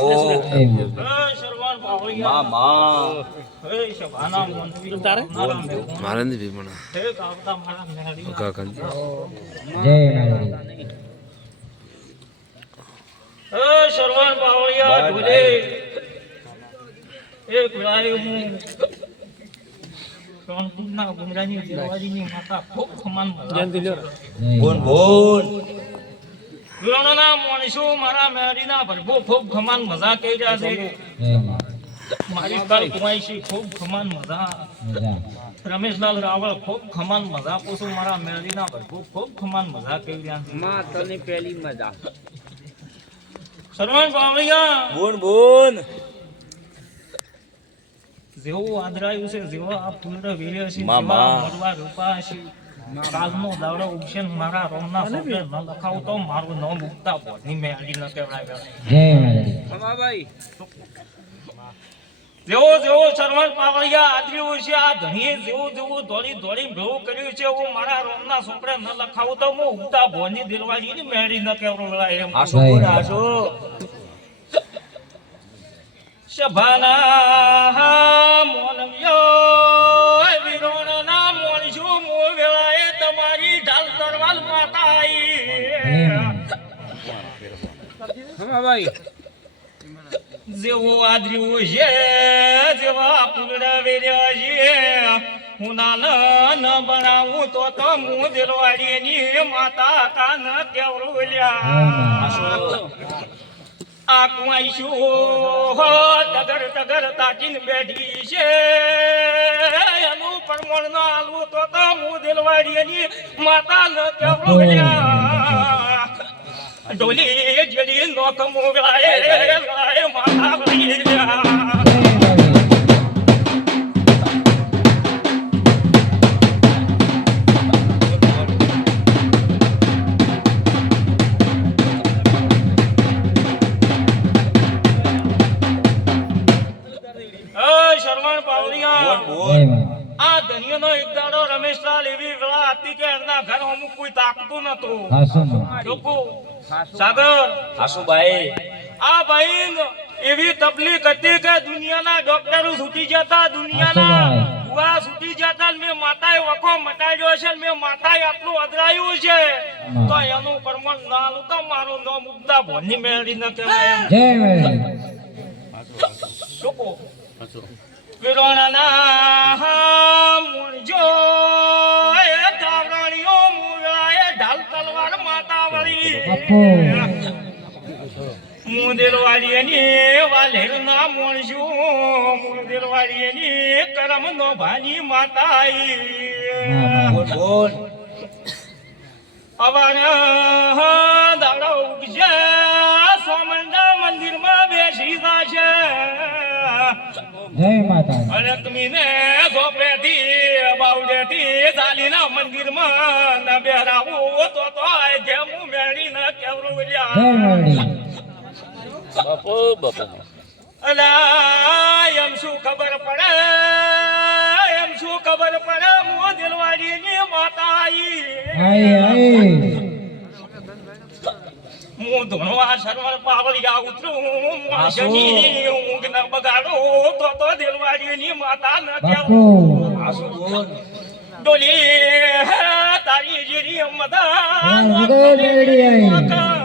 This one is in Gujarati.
શરવાણ પાવળિયા મા એ શભાના મોનવી તારે મારે ને ભી મને હે કાવતા મારા મેરી કાકા જય માતાજી એ શરવાણ પાવળિયા ઢોલે એક લાય હું કોણના ગુંજરાની દેવાડીની માતા ખૂબ ખમાન બોલ બોલ ગુણના મોનશો મારા મેરીના ભરભો ખૂબ ખમાન મજા કરી રહ્યા છે મારી કાલ કુવાઈશી ખૂબ ખમાન મજા રમેશલાલ રાવળ ખૂબ ખમાન મજા પૂછો મારા મેરીના ભરભો ખૂબ ખમાન મજા કરી રહ્યા છે માં તને પહેલી મજા શરવાણ પાવળિયા બોન બોન જેવું આદરાયું છે જેવો આ ફૂલડ વેરે છે જેવા મરવા રૂપા છે કાલનો દાડો ઉગશે મારા રોમના સોપે ન લખાવ તો મારું નામ ઉગતા બોની મેળી ન કહેવાય જય માતાજી ભાઈ જેવો જેવો શરવણ પાવળિયા આદર્યું છે આ ધણીએ જેવું જેવું દોડી દોડી ભેળું કર્યું છે હું મારા રોમના સોપડે ન લખાવ તો હું ઉગતા બોની દિલવાડીની મેળી ન કહેવાય એમ આશો શભાના મોનવ્યો વિરોણના મોણજો મો વેળાએ તમારી ઢાલ તરવાલ માતા આઈ ભાઈ જેવો આદર્યું છે જેવા ફૂલડા વેર્યા છે હું નાના ન બનાવું તો હું દિલવાડીની માતા કાન કેવરું લ્યા આ કુવાઈશું તગર તગર તાકીને બેઠી છે એનું પરમણ ન આલવું તો હું દિલવાડીની માતા ન કેવરું લ્યા ડોલી જડી નોક મોગલાય માતા વળી લ્યા શરવણ પાવળિયા આ ધનિયાનો એક દાડો રમેશલાલ એવી વેળા હતી કે એના ઘર અમુક કોઈ તાકતું નતું જોકો સાગર આશુભાઈ આ ભાઈ એવી તકલીફ હતી કે દુનિયાના ડોક્ટરો છૂટી જતા દુનિયાના બુઆ છૂટી જતા મે માતાએ વખો મટાડ્યો છે મે માતાએ આટલું અદરાયું છે તો એનું પરમણ નાલ તો મારું નામ મુક્તા ભોની મેળી ન કહેવાય જય માતાજી જોકો વિરોણના મુણજો એ તાવરાણીઓ મુરાએ ઢાલ તલવાર માતા વળી મુંદેલવાડીની વાલેરના મોણજો મુંદેલવાડીની કરમનો ભાની માતા બોલ બોલ અવાના દાડો ઉગશે સોમંડા મંદિરમાં બેસી જાશે જય માતાજી અને તમીને ગોપેથી બાવડેથી ચાલીના મંદિરમાં ન બેરાવું તો જેમ મેળી ન કેવરું જય માતાજી બાપો બાપો અલા એમ શું ખબર પડે મો દિલવાડીની માતા આઈ આઈ હું ધોણવા શરવણ પાવળિયા ઉતરું મોશની ઊંઘ ન બગાડો તો દિલવાડીની માતા ન કેવું આશુ બોલ ડોલી તારી જીરી મદા મેળી આઈ